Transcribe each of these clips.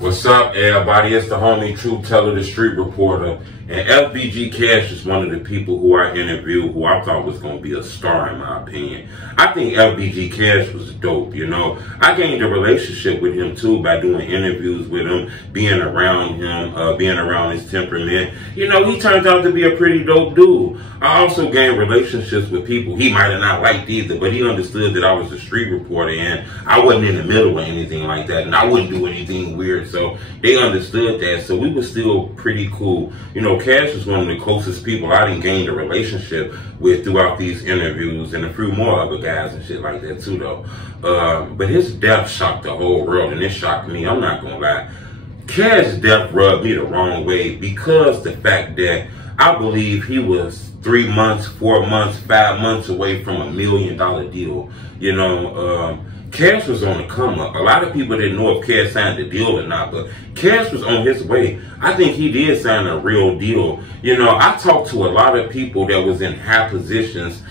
What's up, everybody? It's the homie Truth Teller, the street reporter. And FBG Cash is one of the people who I interviewed who I thought was going to be a star, in my opinion. I think FBG Cash was dope, you know. I gained a relationship with him, too, by doing interviews with him, being around him, being around his temperament. You know, he turned out to be a pretty dope dude. I also gained relationships with people he might have not liked either, but he understood that I was a street reporter and I wasn't in the middle or anything like that, and I wouldn't do anything weird, so they understood that, so we were still pretty cool. You know, Cash was one of the closest people I didn't gain a relationship with throughout these interviews, and a few more other guys and shit like that too, though. But his death shocked the whole world, and it shocked me, I'm not gonna lie. Cash's death rubbed me the wrong way because the fact that I believe he was 3 months, 4 months, 5 months away from $1 million deal. You know, Cash was on the come up. A lot of people didn't know if Cash signed the deal or not, but Cash was on his way. I think he did sign a real deal. You know, I talked to a lot of people that was in high positions.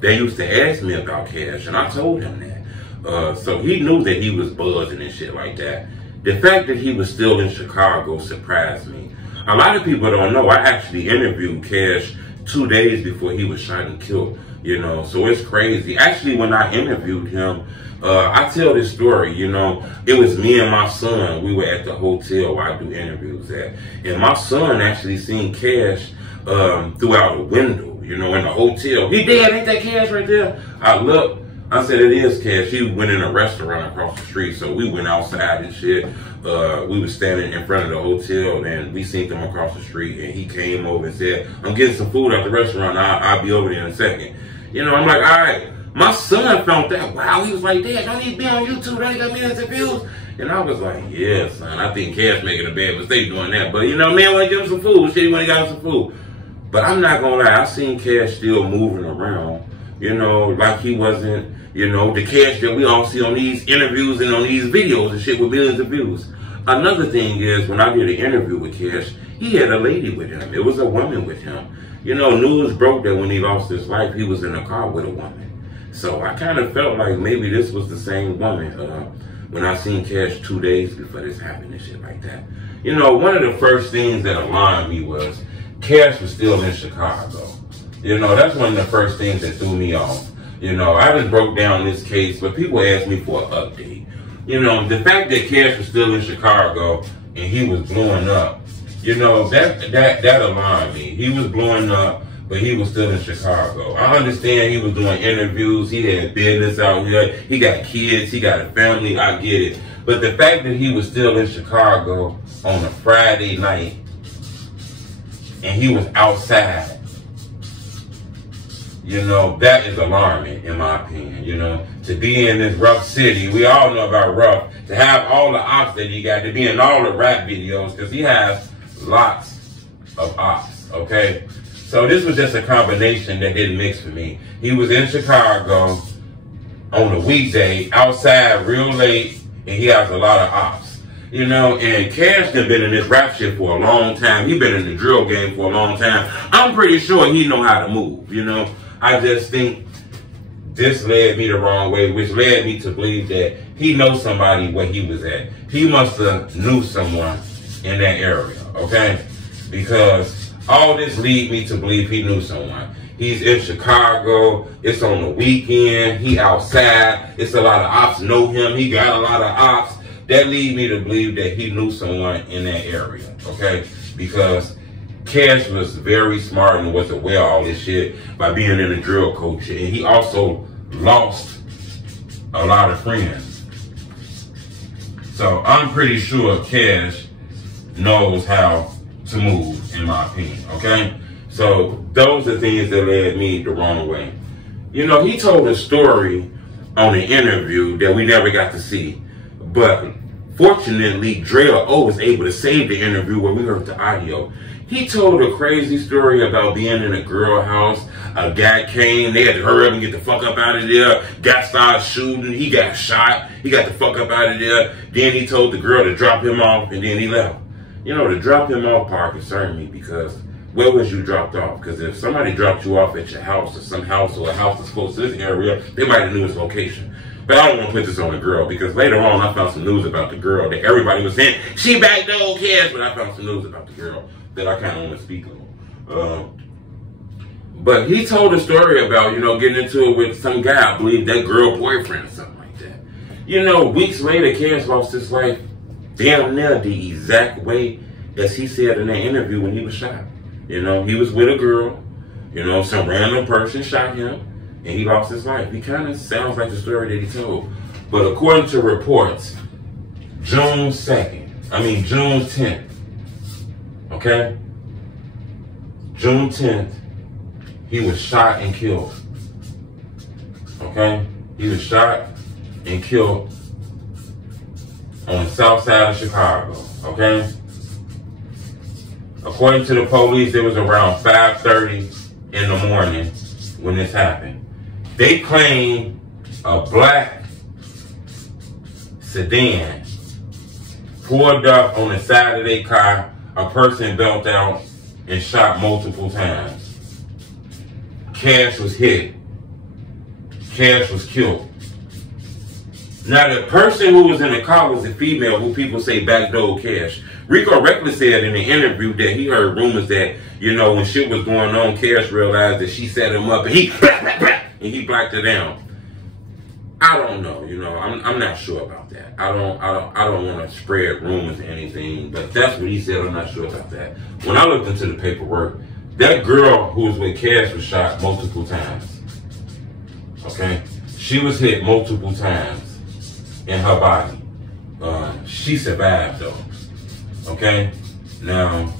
They used to ask me about Cash, and I told him that. So he knew that he was buzzing and shit like that. The fact that he was still in Chicago surprised me. A lot of people don't know, I actually interviewed Cash 2 days before he was shot and killed, you know, so it's crazy. Actually, when I interviewed him, I tell this story, you know, it was me and my son. We were at the hotel where I do interviews at, and my son actually seen Cash throughout a window, you know, in the hotel. He dead, ain't that Cash right there? I looked, I said, it is Cash. He went in a restaurant across the street, so we went outside and shit. We was standing in front of the hotel, and we seen him across the street, and he came over and said, I'm getting some food at the restaurant. I'll be over there in a second. You know, I'm like, all right. My son found that. Wow, he was like, Dad, don't he be on YouTube? Don't he got millions of views? And I was like, yeah, son, I think Cash making a bad mistake doing that. But, you know, man, want to give him some food. Shit, he want to got him some food. But I'm not going to lie. I seen Cash still moving around, you know, like he wasn't, you know, the Cash that we all see on these interviews and on these videos and shit with millions of views. Another thing is, when I did an interview with Cash, he had a lady with him. It was a woman with him. You know, news broke that when he lost his life, he was in a car with a woman. So I kind of felt like maybe this was the same woman when I seen Cash 2 days before this happened and shit like that. You know, one of the first things that alarmed me was Cash was still in Chicago. You know, that's one of the first things that threw me off. You know, I just broke down this case, but people asked me for an update. You know, the fact that Cash was still in Chicago and he was blowing up, you know, that alarmed me. He was blowing up, but he was still in Chicago. I understand he was doing interviews. He had business out here. He got kids. He got a family. I get it. But the fact that he was still in Chicago on a Friday night and he was outside, you know, that is alarming in my opinion, you know. To be in this rough city, we all know about rough, to have all the ops that he got, to be in all the rap videos, because he has lots of ops, okay? So this was just a combination that didn't mix for me. He was in Chicago on a weekday, outside real late, and he has a lot of ops. You know, and Cash has been in this rap shit for a long time. He been in the drill game for a long time. I'm pretty sure he know how to move, you know. I just think this led me the wrong way, which led me to believe that he knows somebody where he was at. He must have knew someone in that area, okay? Because all this lead me to believe he knew someone. He's in Chicago. It's on the weekend. He outside. It's a lot of ops know him. He got a lot of ops. That lead me to believe that he knew someone in that area, okay? Because Cash was very smart and was aware of all this shit by being in the drill culture. And he also lost a lot of friends. So I'm pretty sure Cash knows how to move, in my opinion, okay? So those are things that led me the wrong way. You know, he told a story on an interview that we never got to see. But fortunately, Dre was able to save the interview where we heard the audio. He told a crazy story about being in a girl house. A guy came, they had to hurry up and get the fuck up out of there. Guy started shooting, he got shot, he got the fuck up out of there. Then he told the girl to drop him off, and then he left. You know, the drop him off part concerned me because where was you dropped off? Because if somebody dropped you off at your house or some house or a house that's close to this area, they might have knew his location. But I don't want to put this on the girl because later on I found some news about the girl that everybody was saying, she backdoored Cash, but I found some news about the girl that I kind of want to speak on. But he told a story about, you know, getting into it with some guy, I believe that girl boyfriend or something like that. You know, weeks later, Cash lost his life damn near the exact way as he said in that interview when he was shot. You know, he was with a girl, you know, some random person shot him, and he lost his life. He kind of sounds like the story that he told. But according to reports, June 10th, okay? June 10th, he was shot and killed, okay? He was shot and killed on the south side of Chicago, okay? According to the police, it was around 5:30 in the morning when this happened. They claim a black sedan pulled up on the side of their car, a person belted out and shot multiple times. Cash was hit. Cash was killed. Now, the person who was in the car was a female who people say backdoored Cash. Rico Reckless said in the interview that he heard rumors that, you know, when shit was going on, Cash realized that she set him up and he blacked her down. I don't know, you know, I'm not sure about that. I don't want to spread rumors or anything, but that's what he said. I'm not sure about that. When I looked into the paperwork, that girl who was with Cash was shot multiple times. Okay? She was hit multiple times in her body. She survived though. Okay? Now,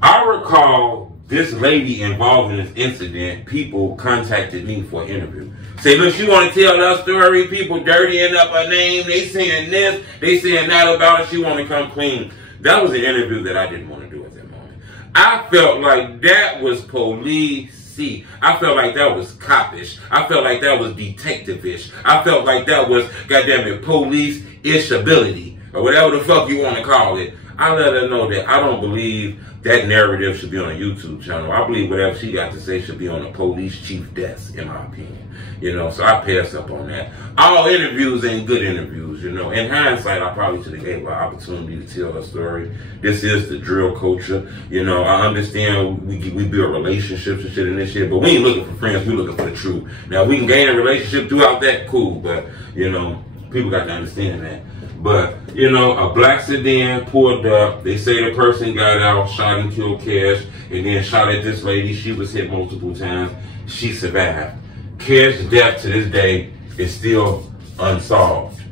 I recall this lady involved in this incident, people contacted me for an interview. Say, look, she want to tell her story, people dirtying up her name, they saying this, they saying that about her, she want to come clean. That was an interview that I didn't want to do at that moment. I felt like that was police-y. I felt like that was copish. I felt like that was detective-ish. I felt like that was, goddamn it, police-ish ability, or whatever the fuck you want to call it. I let her know that I don't believe that narrative should be on a YouTube channel. I believe whatever she got to say should be on a police chief desk, in my opinion. You know, so I pass up on that. All interviews ain't good interviews, you know. In hindsight, I probably should have gave her an opportunity to tell her story. This is the drill culture. You know, I understand we build relationships and shit in this shit, but we ain't looking for friends, we looking for the truth. Now, we can gain a relationship throughout that, cool, but, you know, people got to understand that. But, you know, a black sedan pulled up. They say the person got out, shot and killed Cash, and then shot at this lady. She was hit multiple times. She survived. Cash's death to this day is still unsolved.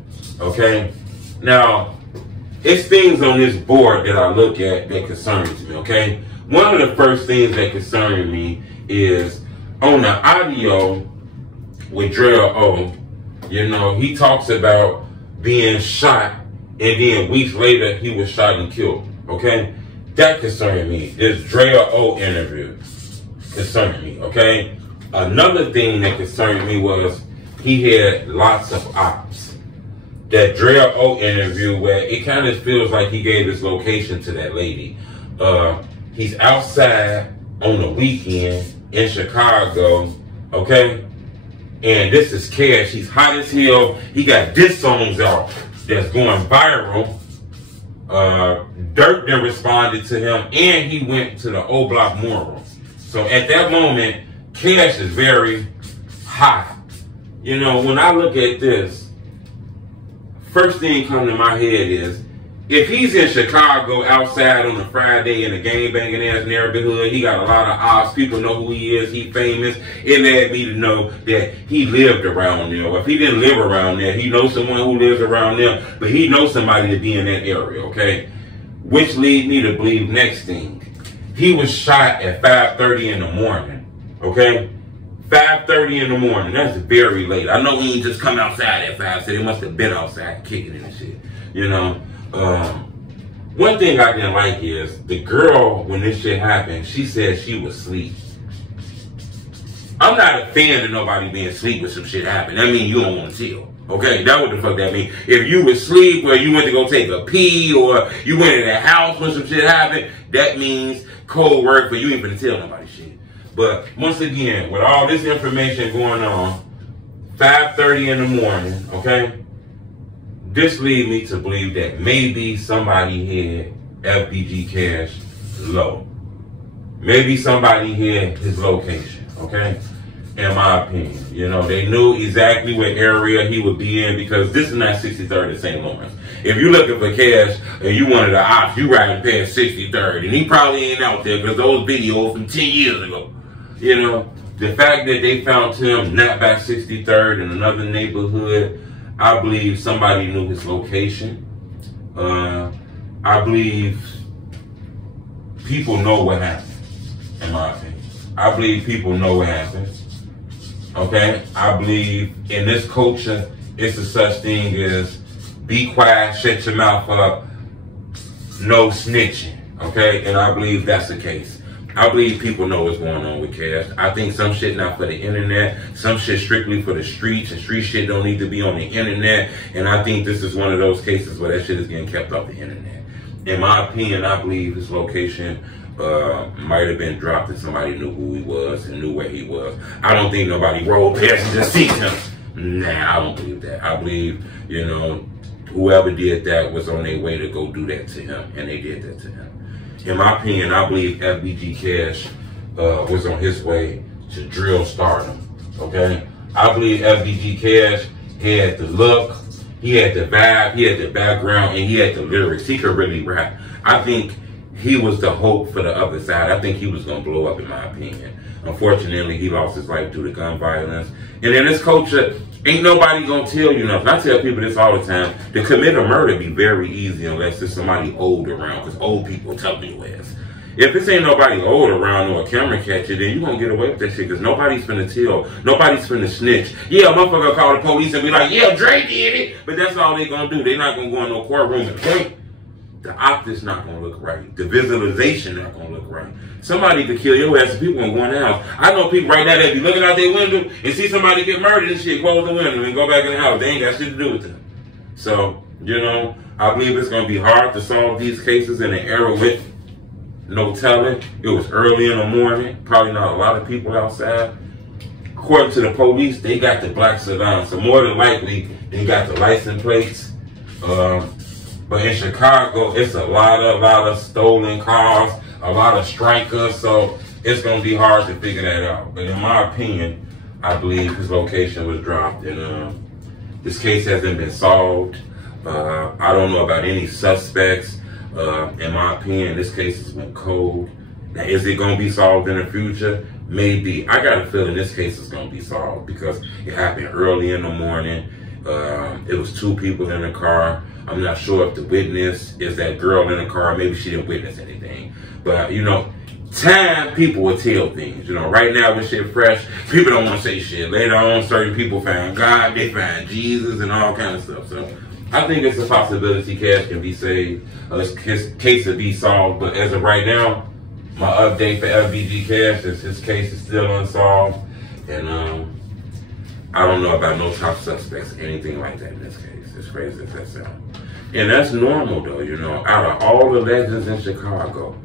Okay? Now, it's things on this board that I look at that concerns me, okay? One of the first things that concern me is on the audio with Drell O, you know, he talks about being shot, and then weeks later, he was shot and killed, okay? That concerned me. This Drell O interview concerned me, okay? Another thing that concerned me was he had lots of ops. That Drell O interview where it kind of feels like he gave his location to that lady. He's outside on the weekend in Chicago, okay? And this is Cash. He's hot as hell. He got diss songs out that's going viral. Dirk then responded to him, and he went to the O Block mural. So at that moment, Cash is very hot. You know, when I look at this, first thing coming to my head is, if he's in Chicago outside on a Friday in a gangbanging ass neighborhood, he got a lot of ops, people know who he is, he famous, it led me to know that he lived around there. If he didn't live around there, he knows someone who lives around there, but he knows somebody to be in that area, okay? Which leads me to believe next thing. He was shot at 5:30 in the morning, okay? 5:30 in the morning, that's very late. I know he ain't just come outside at 5, so he must have been outside kicking it and shit, you know? One thing I didn't like is the girl, when this shit happened, she said she was asleep. I'm not a fan of nobody being asleep when some shit happened. That means you don't want to tell. Okay, that's what the fuck that means. If you was asleep or you went to go take a pee or you went in the house when some shit happened, that means cold work for you ain't gonna tell nobody shit. But once again, with all this information going on, 5:30 in the morning, okay? This leads me to believe that maybe somebody had FBG Cash low. Maybe somebody had his location, okay? In my opinion. You know, they knew exactly what area he would be in because this is not 63rd and St. Lawrence. If you're looking for Cash and you one of the ops, you riding past 63rd, and he probably ain't out there because those videos from 10 years ago. You know, the fact that they found him not by 63rd in another neighborhood, I believe somebody knew his location. I believe people know what happened, in my opinion. I believe people know what happened. Okay? I believe in this culture, it's a such thing as be quiet, shut your mouth up, no snitching. Okay? And I believe that's the case. I believe people know what's going on with Cash. I think some shit not for the internet, some shit strictly for the streets, and street shit don't need to be on the internet. And I think this is one of those cases where that shit is getting kept off the internet. In my opinion, I believe his location might have been dropped and somebody knew who he was and knew where he was. I don't think nobody rolled past and just seen him. Nah, I don't believe that. I believe, you know, whoever did that was on their way to go do that to him, and they did that to him. In my opinion, I believe FBG Cash was on his way to drill stardom, okay? I believe FBG Cash had the look, he had the vibe, he had the background, and he had the lyrics. He could really rap. I think he was the hope for the other side. I think he was going to blow up, in my opinion. Unfortunately, he lost his life due to gun violence. And in this culture, ain't nobody going to tell you nothing. I tell people this all the time. To commit a murder be very easy unless there's somebody old around, because old people tell you ass. If this ain't nobody old around or a camera catcher, then you going to get away with that shit, because nobody's finna tell. Nobody's finna snitch. Yeah, a motherfucker call the police and be like, yeah, Dre did it. But that's all they going to do. They not going to go in no courtroom and think. The optics not going to look right. The visualization not going to look right. Somebody could kill your ass and people going to go in the house. I know people right now that be looking out their window and see somebody get murdered and shit, close the window and go back in the house. They ain't got shit to do with them. So, you know, I believe it's going to be hard to solve these cases in an era with no telling. It was early in the morning. Probably not a lot of people outside. According to the police, they got the black sedan. So more than likely, they got the license plates. But in Chicago, it's a lot of stolen cars, a lot of strikers, so it's going to be hard to figure that out. But in my opinion, I believe his location was dropped, and this case hasn't been solved. I don't know about any suspects. In my opinion, this case has been cold. Now, is it going to be solved in the future? Maybe. I got a feeling this case is going to be solved because it happened early in the morning. It was two people in the car. I'm not sure if the witness is that girl in the car. Maybe she didn't witness anything. But, you know, time people will tell things. You know, right now with shit fresh, people don't want to say shit. Later on, certain people find God, they find Jesus and all kind of stuff. So I think it's a possibility Cash can be saved. His case will be solved. But as of right now, my update for FBG Cash is his case is still unsolved. And I don't know about no top suspects or anything like that in this case. As crazy as that sounds. And that's normal though, you know. Out of all the legends in Chicago,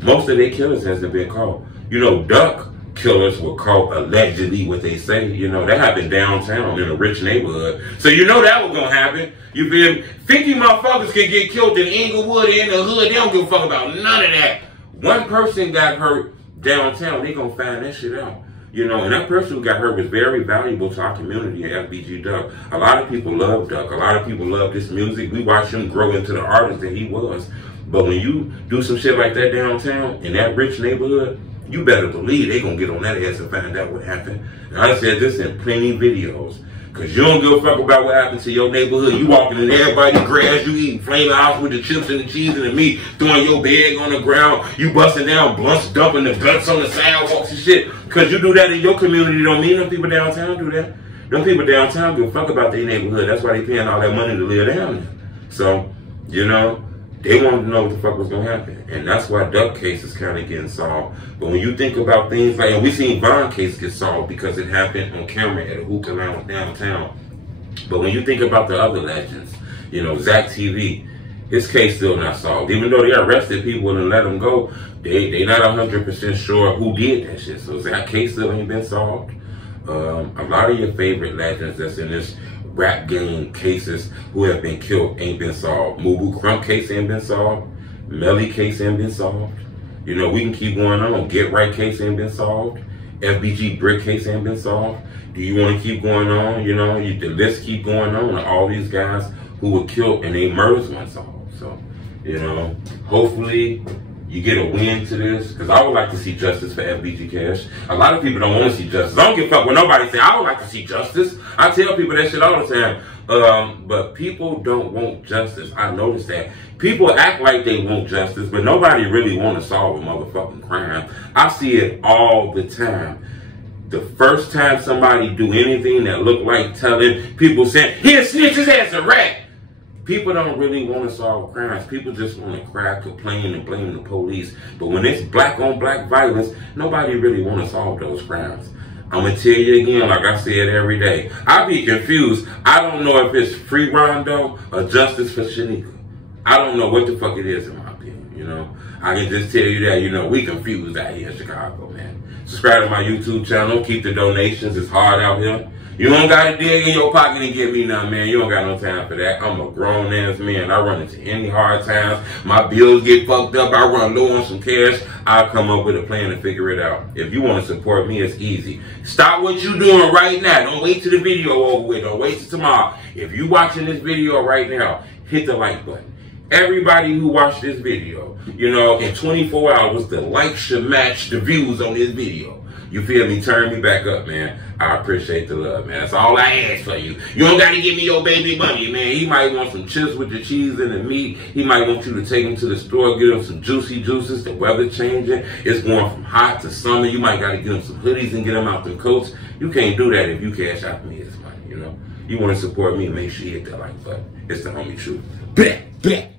most of their killers hasn't been caught. You know, duck killers were caught allegedly, what they say. You know, that happened downtown in a rich neighborhood. So you know that was gonna happen. You feel me? 50 motherfuckers can get killed in Inglewood or in the hood. They don't give a fuck about none of that. One person got hurt downtown, they gonna find that shit out. You know, and that person who got hurt was very valuable to our community at FBG Duck. A lot of people love Duck. A lot of people love this music. We watched him grow into the artist that he was. But when you do some shit like that downtown in that rich neighborhood, you better believe they gonna get on that ass and find out what happened. And I said this in plenty videos. Cause you don't give a fuck about what happened to your neighborhood. You walking in everybody's grass, you eating flaming house with the chips and the cheese and the meat, throwing your bag on the ground, you busting down blunts, dumping the guts on the sidewalks and shit. Cause you do that in your community, don't mean them people downtown do that. Them people downtown give a fuck about their neighborhood. That's why they paying all that money to live down there. So, you know, they wanted to know what the fuck was gonna happen. And that's why Duck case is kind of getting solved. But when you think about things like, and we seen Vaughn case get solved because it happened on camera at a hookah lounge downtown. But when you think about the other legends, you know, Zach TV, his case still not solved. Even though they arrested people and let them go, they not 100% sure who did that shit. So Zach case still ain't been solved. A lot of your favorite legends that's in this rap game cases who have been killed ain't been solved. Mubu Crump case ain't been solved. Melly case ain't been solved. You know, we can keep going on. Get Right case ain't been solved. FBG Brick case ain't been solved. Do you want to keep going on? You know, the list keep going on. And all these guys who were killed and they murders weren't solved. So, you know, hopefully you get a win to this, because I would like to see justice for FBG Cash. A lot of people don't want to see justice. I don't give a fuck when nobody say I would like to see justice. I tell people that shit all the time. But people don't want justice. I noticed that. People act like they want justice, but nobody really want to solve a motherfucking crime. I see it all the time. The first time somebody do anything that look like telling people saying, "Here, snitch his ass a rat." People don't really want to solve crimes. People just want to cry, complain, and blame the police. But when it's black on black violence, nobody really want to solve those crimes. I'm going to tell you again, like I said every day. I be confused. I don't know if it's free Rondo or justice for Shanika. I don't know what the fuck it is, in my opinion, you know. I can just tell you that, you know, we confused out here in Chicago, man. Subscribe to my YouTube channel. Keep the donations. It's hard out here. You don't got to dig in your pocket and get me nothing, man. You don't got no time for that. I'm a grown-ass man. I run into any hard times. My bills get fucked up. I run low on some cash. I'll come up with a plan to figure it out. If you want to support me, it's easy. Stop what you're doing right now. Don't wait till the video over with. Don't wait till tomorrow. If you watching this video right now, hit the like button. Everybody who watched this video, you know, in 24 hours, the likes should match the views on this video. You feel me? Turn me back up, man. I appreciate the love, man. That's all I ask for you. You don't got to give me your baby money, man. He might want some chips with the cheese and the meat. He might want you to take him to the store, get him some juicy juices. The weather changing. It's going from hot to summer. You might got to get him some hoodies and get him out them coats. You can't do that if you cash out me his money, you know. You want to support me, make sure you hit that like button. It's the homie truth. Bet, bet.